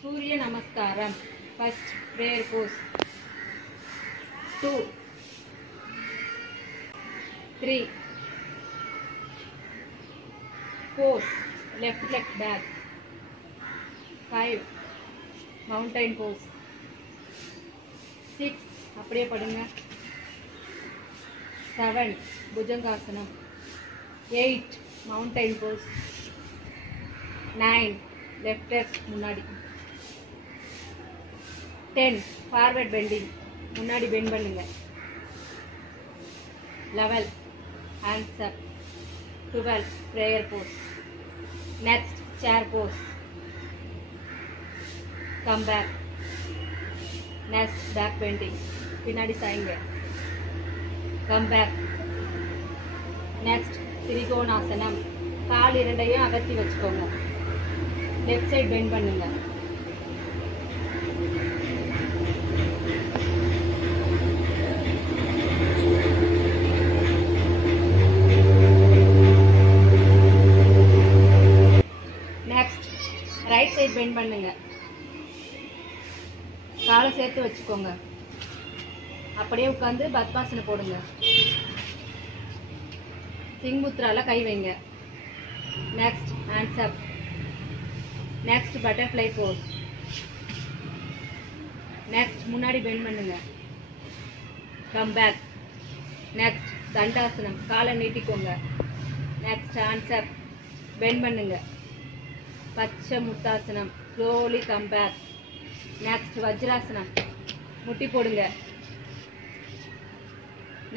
Surya Namaskaram. First prayer pose. 2, 3, 4, left leg back. 5, mountain pose. 6, அப்படியே படுங்க. 7, bhujangasana. 8, mountain pose. 9, left leg முன்னாடி. 10, forward bending. முன்னாடி bend பண்ணுங்க. 11, hands up. 12, prayer pose. Next, chair pose. Come back. Next, back bending. பின்னாடி சாய்ங்க. Come back. Next, திரிகோணாசனம். கால் இரண்டையும் அகத்தி வச்சுக்கோங்க. Left side bend பண்ணுங்க. Next right side bend பண்ணுங்க. காலை சேர்த்து வச்சுக்கோங்க. அப்படியே உட்காந்து பத்மாசனம் போடுங்க. சிங்முத்ரால கை வைங்க. Next hands up. Next butterfly pose. Next முன்னாடி பெண்ட் பண்ணுங்க. Come back. நெக்ஸ்ட் தண்டாசனம். காலை நீட்டிக்கோங்க. Next hands up. பெண்ட் பண்ணுங்க. பச்சை முத்தாசனம். Slowly come back. நெக்ஸ்ட் வஜ்ராசனம். முட்டி போடுங்க.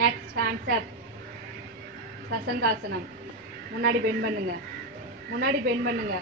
Next hands up. சசங்காசனம். முன்னாடி பெண்ட் பண்ணுங்க. முன்னாடி பெண்ட் பண்ணுங்க.